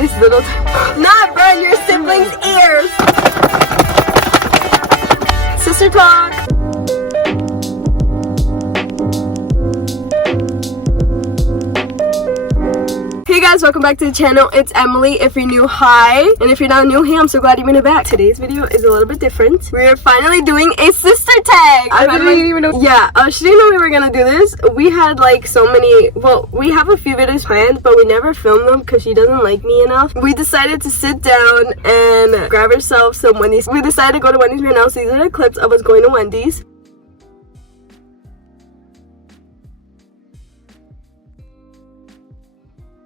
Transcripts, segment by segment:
this little not burn your siblings' ears. Sister talk. Hey guys, welcome back to the channel. It's Emily. If you're new, hi, and if you're not new, hey, I'm so glad you made it back. Today's video is a little bit different. We're finally doing a sister tag. I didn't even know. Yeah, she didn't know we were gonna do this. We had like so many, well, we have a few videos planned, but we never filmed them because she doesn't like me enough. We decided to sit down and grab ourselves some Wendy's. We decided to go to Wendy's right now, so these are the clips of us going to Wendy's.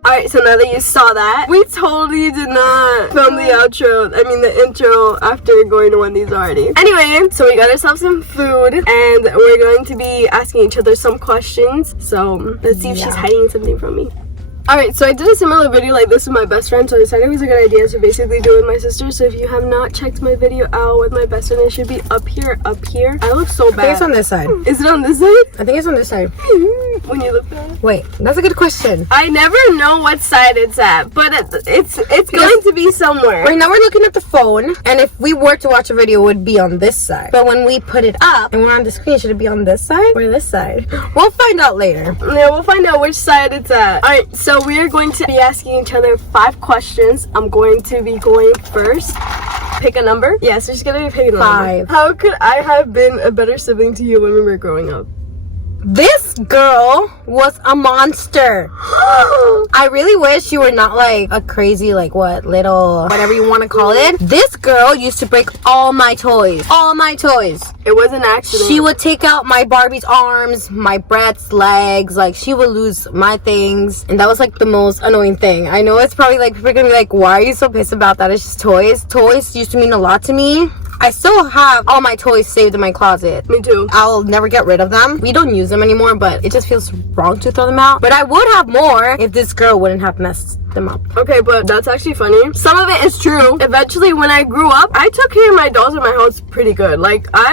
Alright, so now that you saw that, we totally did not film the outro, the intro after going to Wendy's already. Anyway, so we got ourselves some food, and we're going to be asking each other some questions. So, let's see if she's hiding something from me. Alright, so I did a similar video like this with my best friend, so I decided it was a good idea to basically do it with my sister. So if you have not checked my video out with my best friend, it should be up here. I look so bad. I think it's on this side. Is it on this side? I think it's on this side. When you look at it? Wait, that's a good question. I never know what side it's at, but it's going to be somewhere. Right now we're looking at the phone, and if we were to watch a video, it would be on this side. But when we put it up and we're on the screen, should it be on this side or this side? We'll find out later. Yeah, we'll find out which side it's at. Alright, so we are going to be asking each other 5 questions. I'm going to be going first. Pick a number. Yes, she's gonna be picking a number. 5. How could I have been a better sibling to you when we were growing up? This girl was a monster. I really wish you were not like a crazy, like little, whatever you want to call it. This girl used to break all my toys. All my toys. It was an accident. She would take out my Barbie's arms, my Brett's legs. Like, she would lose my things. And that was like the most annoying thing. I know it's probably like, people are gonna be like, why are you so pissed about that? It's just toys. Toys used to mean a lot to me. I still have all my toys saved in my closet. Me too. I'll never get rid of them. We don't use them anymore, but it just feels wrong to throw them out. But I would have more if this girl wouldn't have messed them up. Okay, but that's actually funny. Some of it is true. Eventually, when I grew up, I took care of my dolls in my house pretty good. Like, I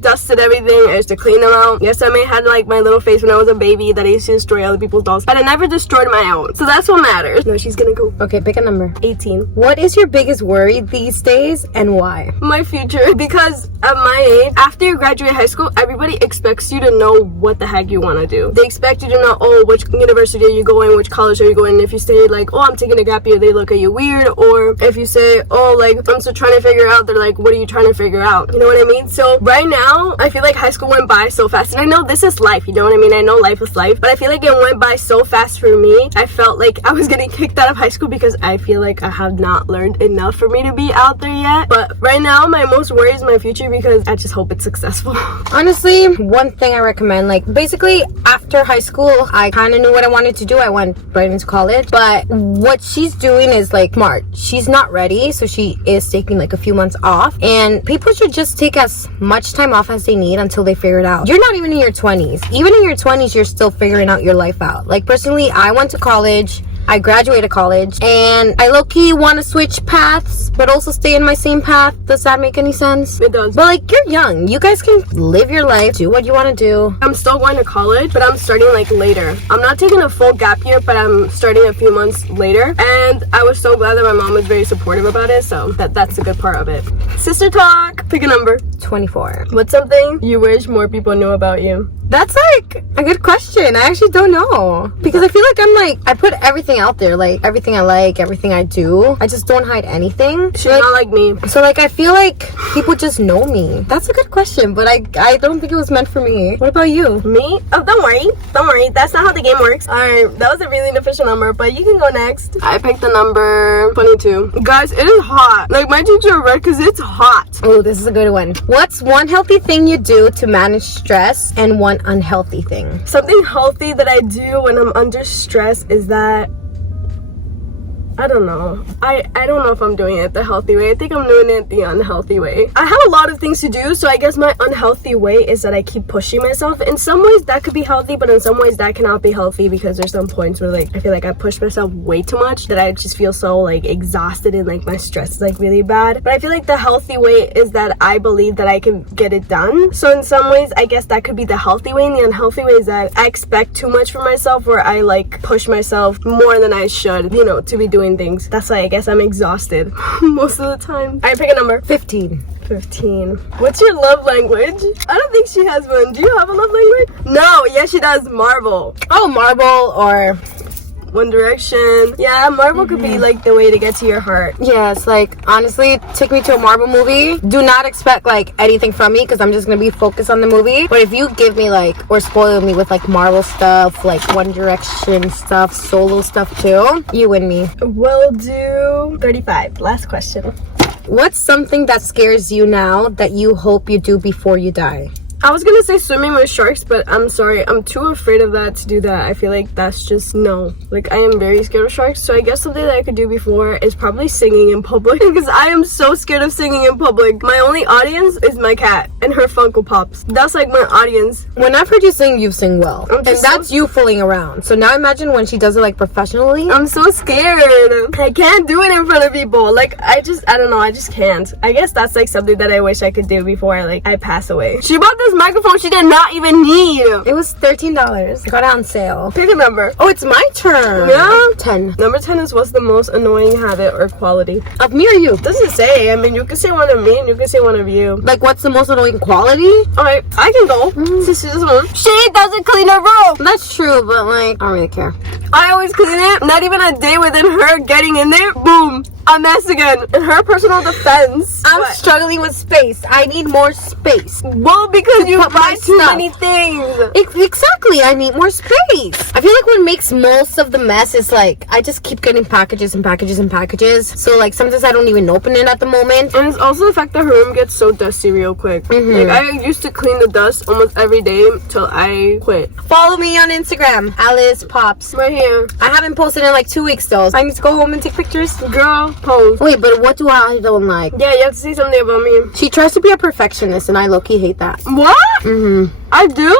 dusted everything. I used to clean them out. Yes, I may have had like my little face when I was a baby that I used to destroy other people's dolls, but I never destroyed my own. So that's what matters. No, she's gonna go. Okay, pick a number. 18. What is your biggest worry these days and why? My future. Because at my age, after you graduate high school, everybody expects you to know what the heck you want to do. They expect you to know, oh, which university are you going, which college are you going. If you say like, oh, I'm taking a gap year, they look at you weird. Or if you say, oh, like, I'm still trying to figure out, they're like, what are you trying to figure out? You know what I mean? So right now, I feel like high school went by so fast. And I know this is life, you know what I mean? I know life is life, but I feel like it went by so fast for me. I felt like I was getting kicked out of high school because I feel like I have not learned enough for me to be out there yet. But right now, my most worry is my future because I just hope it's successful. Honestly, one thing I recommend, like, basically after high school, I kind of knew what I wanted to do. I went right into college, but what she's doing is like smart. She's not ready, so she is taking like a few months off, and people should just take as much time off as they need until they figure it out. You're not even in your 20s. Even in your 20s, you're still figuring out your life out. Like, personally, I went to college, I graduated college, and I low-key want to switch paths but also stay in my same path. Does that make any sense? It does. But like, you're young, you guys can live your life, do what you want to do. I'm still going to college, but I'm starting like later. I'm not taking a full gap year, but I'm starting a few months later, and I was so glad that my mom was very supportive about it, so that's the good part of it. Sister talk. Pick a number. 24. What's something you wish more people knew about you? That's like a good question. I actually don't know, because I feel like I put everything out there, like everything I like, everything I do. I just don't hide anything. She's not like me. So like, I feel like people just know me. That's a good question, but I don't think it was meant for me. What about you? Me? Oh, don't worry. That's not how the game works. Alright, that was a really unofficial number, but you can go next. I picked the number 22. Guys, it is hot. Like, my cheeks are red because it's hot. Oh, this is a good one. What's one healthy thing you do to manage stress and one unhealthy thing? Something healthy that I do when I'm under stress is that I don't know. I don't know if I'm doing it the healthy way. I think I'm doing it the unhealthy way. I have a lot of things to do, so I guess my unhealthy way is that I keep pushing myself. In some ways that could be healthy, but in some ways that cannot be healthy, because there's some points where like I feel like I push myself way too much that I just feel so like exhausted and like my stress is like really bad. But I feel like the healthy way is that I believe that I can get it done. So in some ways I guess that could be the healthy way, and the unhealthy way is that I expect too much from myself, where I like push myself more than I should, you know, to be doing doing things. That's why I guess I'm exhausted most of the time. Alright, pick a number. 15. 15. What's your love language? I don't think she has one. Do you have a love language? No, yes she does. Marvel. Oh, Marvel or One Direction. Yeah, Marvel could be like the way to get to your heart. yes, like honestly, take me to a Marvel movie. Do not expect like anything from me because I'm just gonna be focused on the movie. But if you give me like or spoil me with like Marvel stuff, like One Direction stuff, solo stuff too, you win me. We'll do 35. Last question. What's something that scares you now that you hope you do before you die? I was gonna say swimming with sharks, but I'm sorry, I'm too afraid of that to do that. I feel like that's just no. Like, I am very scared of sharks, so I guess something that I could do before is probably singing in public because I am so scared of singing in public. My only audience is my cat and her Funko Pops. That's like my audience. When I've heard you sing, you sing well. I'm And just that's you fooling around. So now imagine when she does it like professionally. I'm so scared. I can't do it in front of people. Like, I don't know, I just can't. I guess that's like something that I wish I could do before I pass away. She bought this microphone she did not even need. It was $13. I got it on sale. Pick a number. Oh, it's my turn. Yeah? 10. Number 10 is what's the most annoying habit or quality? Of me or you? Doesn't say. I mean, you could say one of me and you could say one of you. Like, what's the most annoying quality? Alright, I can go. Since she's one. She doesn't clean her room. That's true, but like, I don't really care. I always clean it. Not even a day within her getting in there. Boom. A mess again. In her personal defense. I'm what? struggling with space. I need more space. Well, because you put buy my too stuff. many things. Exactly, I need more space. I feel like what makes most of the mess is like, I just keep getting packages and packages and packages. So like, sometimes I don't even open it at the moment. And it's also the fact that her room gets so dusty real quick. Like, I used to clean the dust almost every day till I quit. Follow me on Instagram, Alice Pops. Right here. I haven't posted in like 2 weeks though. I need to go home and take pictures. Girl, pose. Wait, but what do I don't like? Yeah, you have to say something about me. She tries to be a perfectionist and I low-key hate that. What? I do?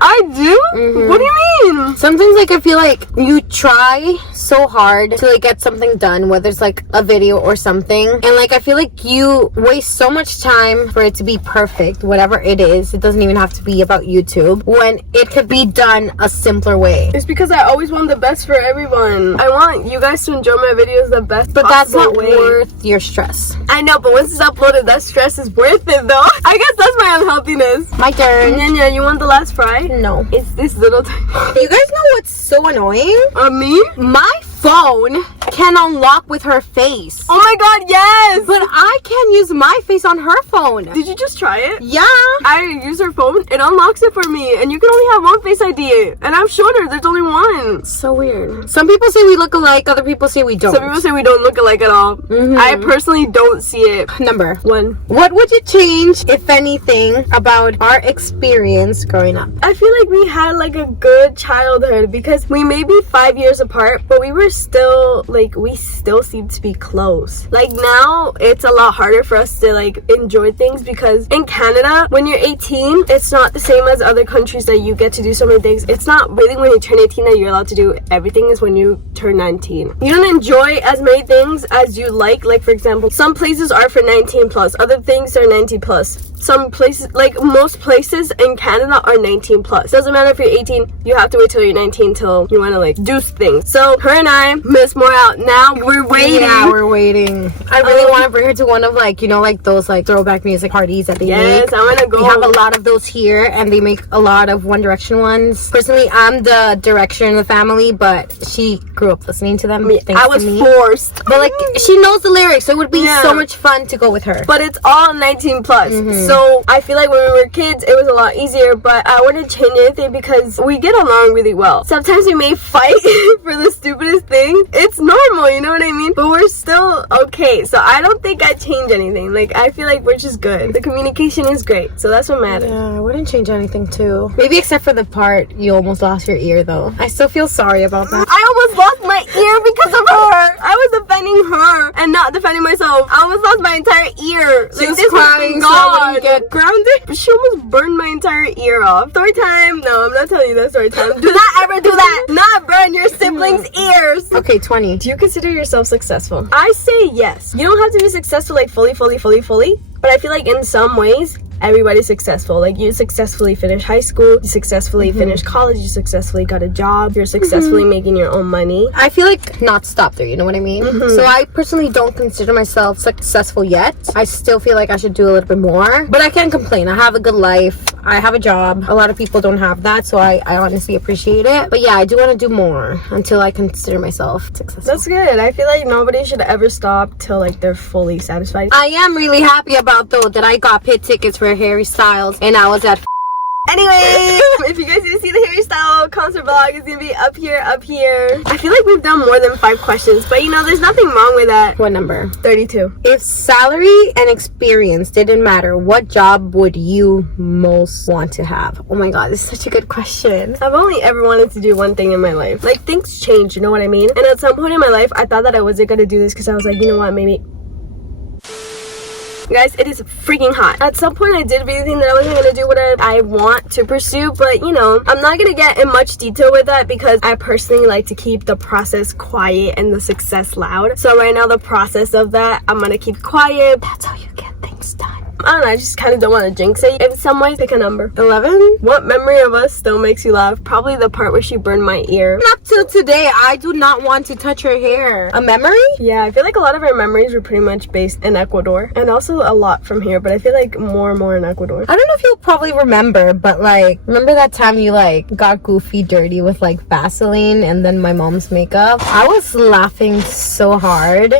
I do? What do you mean? Sometimes like I feel like you try so hard to like get something done, whether it's like a video or something, and like I feel like you waste so much time for it to be perfect, whatever it is. It doesn't even have to be about YouTube when it could be done a simpler way. It's because I always want the best for everyone. I want you guys to enjoy my videos the best But that's possible not way. worth your stress. I know, but once it's uploaded, that stress is worth it though. I guess that's my unhealthiness. My turn. Yeah, you want the last fry? No. It's this little You guys know what's so annoying? me? My phone can unlock with her face. Oh my god, yes! But I can't use my face on her phone. Did you just try it? Yeah. I use her phone, it unlocks it for me, and you can only have one Face ID. And I'm shorter, there's only one. So weird. Some people say we look alike, other people say we don't. Some people say we don't look alike at all. I personally don't see it. Number 1. What would you change, if anything, about our experience growing up? I feel like we had like a good childhood because we may be 5 years apart, but we were still like, we still seem to be close. Like now it's a lot harder for us to like enjoy things because in Canada when you're 18 it's not the same as other countries that you get to do so many things. It's not really when you turn 18 that you're allowed to do everything. Is when you turn 19. You don't enjoy as many things as you like for example, some places are for 19 plus, other things are 19 plus. Some places, like most places in Canada, are 19 plus. Doesn't matter if you're 18, you have to wait till you're 19 till you want to like do things. So her and I miss more out. Now we're waiting. Yeah, we're waiting. I really want to bring her to one of like, you know, like those like throwback music parties that they make. Yes, I want to go. We have a lot of those here and they make a lot of One Direction ones. Personally, I'm the Direction in the family, but she grew up listening to them. I was forced. But like, she knows the lyrics, so it would be so much fun to go with her. But it's all 19 plus. So I feel like when we were kids, it was a lot easier, but I wouldn't change anything because we get along really well. Sometimes we may fight for the stupidest thing. It's normal, you know what I mean? But we're still okay. So I don't think I'd change anything. Like, I feel like we're just good. The communication is great. So that's what matters. Yeah, I wouldn't change anything too. Maybe except for the part you almost lost your ear though. I still feel sorry about that. I almost lost my ear because of her. I was defending her and not defending myself. I almost lost my entire ear. She like, was this crying, so God. I wouldn't get grounded. But she almost burned my entire ear off. Story time. No, I'm not telling you that story time. Do not ever do that. Not burn your siblings' ears. Okay, 20. Do you consider yourself successful? I say yes. You don't have to be successful like fully. But I feel like in some ways, everybody's successful. Like, you successfully finished high school, you successfully finished college, you successfully got a job, you're successfully making your own money. I feel like not stop there, you know what I mean? So I personally don't consider myself successful yet. I still feel like I should do a little bit more, but I can't complain. I have a good life, I have a job. A lot of people don't have that, so I honestly appreciate it. But yeah, I do want to do more until I consider myself successful. That's good. I feel like nobody should ever stop till like they're fully satisfied. I am really happy about though that I got pit tickets for Harry Styles and I was at Anyway, if you guys need to see the Harry Styles concert vlog, it's gonna be up here. I feel like we've done more than 5 questions, but you know, there's nothing wrong with that. What number? 32. If salary and experience didn't matter, what job would you most want to have? Oh my god, this is such a good question. I've only ever wanted to do one thing in my life. Like, things change, you know what I mean? And at some point in my life, I thought that I wasn't gonna do this because I was like, you know what, maybe... Guys, it is freaking hot. At some point I did really think that I wasn't gonna do what I want to pursue, but you know, I'm not gonna get in much detail with that because I personally like to keep the process quiet and the success loud. So right now, the process of that, I'm gonna keep quiet. That's how you get things done. I don't know, I just kind of don't want to jinx it. In some ways, pick a number. 11? What memory of us still makes you laugh? Probably the part where she burned my ear. Up till today, I do not want to touch her hair. A memory? Yeah, I feel like a lot of our memories were pretty much based in Ecuador. And also a lot from here, but I feel like more and more in Ecuador. I don't know if you'll probably remember, but like, remember that time you like got goofy dirty with like Vaseline and then my mom's makeup? I was laughing so hard.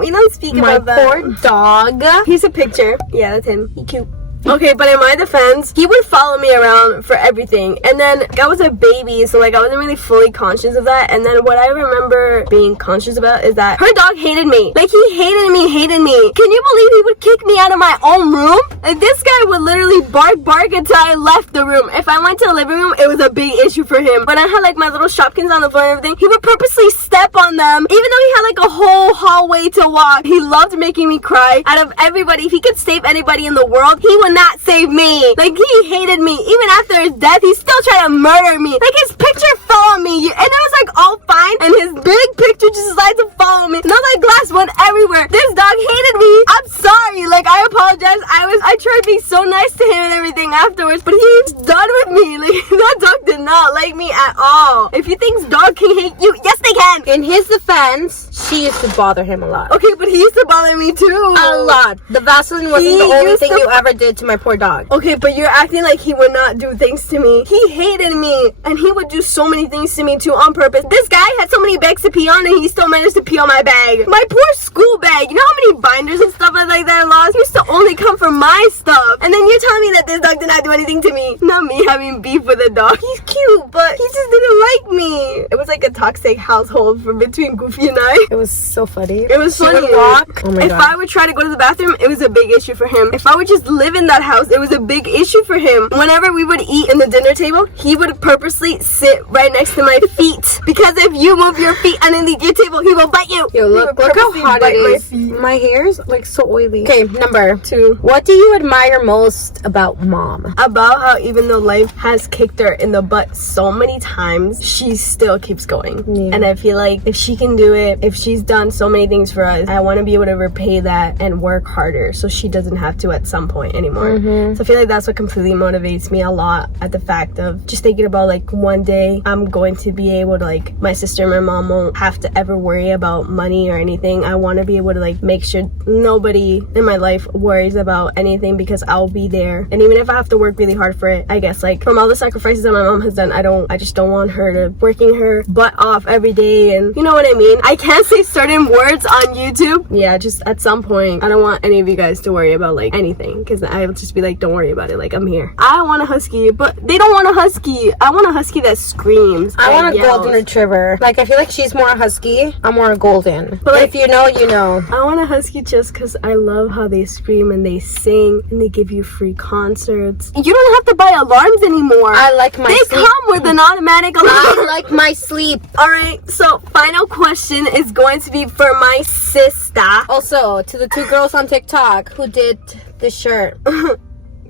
We don't speak about that. My poor dog. Here's a picture. Yeah, that's him. He cute. Okay, but in my defense, he would follow me around for everything. And then I was a baby, so like I wasn't really fully conscious of that. And then what I remember being conscious about is that her dog hated me. Like, he hated me. Can you believe he would kick me out of my own room? Like, this guy would literally bark until I left the room. If I went to the living room, it was a big issue for him. When I had like my little Shopkins on the floor and everything, he would purposely step on them. Even though he had like a whole hallway to walk, he loved making me cry. Out of everybody, if he could save anybody in the world, he would not save me. Like, he hated me. Even after his death, he still tried to murder me. Like, his picture followed me, and it was like all fine, and his big picture just decided to follow me. And all that glass went everywhere. This dog hated me. I'm sorry. Like, I apologize. I tried to be so nice to him and everything afterwards, but he's done with me. Like, that dog did not like me at all. If you think dog can hate you, yes, they can. In his defense, she used to bother him a lot. Okay, but he used to bother me too. A lot. The Vaseline wasn't the only thing you ever did to my poor dog. Okay, but you're acting like he would not do things to me. He hated me, and he would do so many things to me too on purpose. This guy had so many bags to pee on, and he still managed to pee on my bag. My poor school bag. You know how many binders and stuff like that I lost? He used to only come for my stuff. And then you're telling me that this dog did not do anything to me. Not me having beef with a dog. He's cute, but he just didn't like me. It was like a toxic household from between Goofy and I. It was so funny. It was funny. Walk. Oh my God. If I would try to go to the bathroom, it was a big issue for him. If I would just live in that house, it was a big issue for him. Whenever we would eat in the dinner table, he would purposely sit right next to my feet. Because if you move your feet underneath your table, he will bite you. Yo, look how hot it is. My hair's like so oily. Okay, number 2. What do you admire most about mom? About how even though life has kicked her in the butt so many times, she still keeps going. Yeah. And I feel like if she can do it, if she's done so many things for us, I want to be able to repay that and work harder so she doesn't have to at some point anymore. So I feel like that's what completely motivates me a lot, at the fact of just thinking about like one day I'm going to be able to, like, my sister and my mom won't have to ever worry about money or anything. I want to be able to like make sure nobody in my life worries about anything because I'll be there. And even if I have to work really hard for it, I guess like from all the sacrifices that my mom has done, I just don't want her to working her butt off every day. And you know what I mean? I can't say certain words on YouTube. Yeah, just at some point I don't want any of you guys to worry about like anything, because I'll just be like, don't worry about it, like I'm here. I want a husky, but they don't want a husky. I want a husky that screams. I want a golden retriever. Like, I feel like she's more a husky, I'm more a golden. But like, if you know, you know. I want a husky just because I love how they scream and they sing and they give you free concerts. You don't have to buy alarms anymore. I like my sleep. They come with an automatic alarm. I like my sleep. Alright, so final question is going to be for my sister. Also, to the 2 girls on TikTok who did this shirt.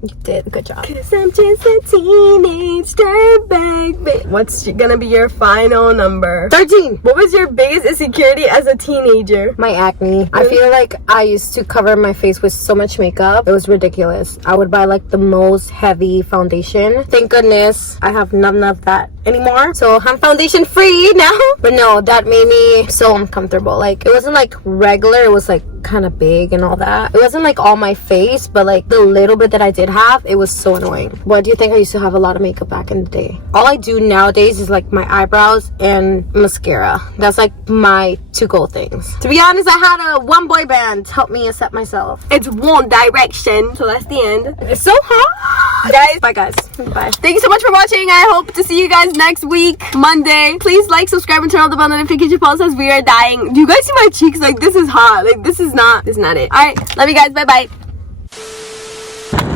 You did. Good job. Cause I'm just a teenage dirtbag, babe. What's gonna be your final number? 13. What was your biggest insecurity as a teenager? My acne. I feel like I used to cover my face with so much makeup. It was ridiculous. I would buy like the most heavy foundation. Thank goodness I have none of that anymore. So I'm foundation free now. But no, that made me so uncomfortable. Like, it wasn't like regular. It was like kind of big and all that. It wasn't like all my face, but like the little bit that I did have, it was so annoying. What do you think? I used to have a lot of makeup back in the day. All I do nowadays is like my eyebrows and mascara. That's like my to-go things. To be honest, I had one boy band help me accept myself. It's One Direction. So that's the end. It's so hot. Guys, Bye guys. Bye. thank you so much for watching. I hope to see you guys next week, Monday. Please like, subscribe, and turn on the bell notification pulse as we are dying. Do you guys see my cheeks? Like, this is hot. Like, this is not it. Alright, love you guys. Bye-bye.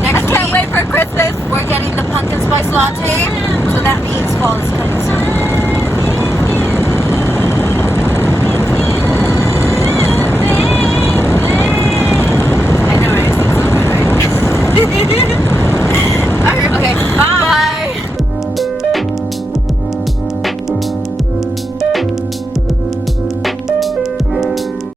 Next Can't wait for Christmas. we're getting the pumpkin spice latte. So that means fall is coming soon.